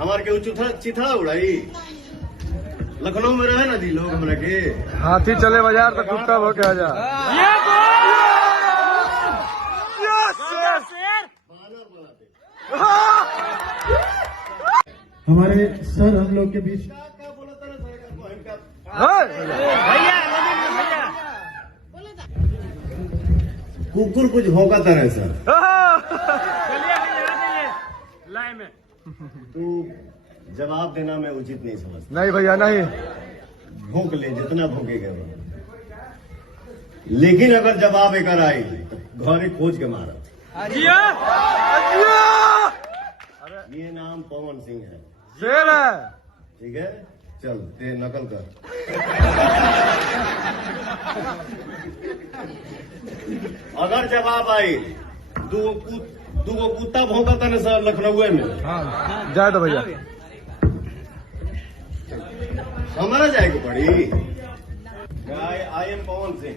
हमारे के चिथड़ा उड़ाई लखनऊ में रहे ना जी लोग हमरा के। हाथी चले बाजार तो कुत्ता भोके आ जा। हमारे सर हम लोग के बीच कुकुर कुछ भौंका तरह सर। तू जवाब देना मैं उचित नहीं समझता। नहीं भैया नहीं। भौंक ले जितना भौंकेगा वो, लेकिन अगर जवाब एक आई तो घरे खोज के मारा। ये नाम पवन सिंह है। शेर है। ठीक है चल ते नकल कर। अगर जवाब आई दूगो कुत्ता भौंका था ना सर लखनऊ में। हाँ जाए तो भैया हमारा जाएगा पड़ी। I am Pawan Singh.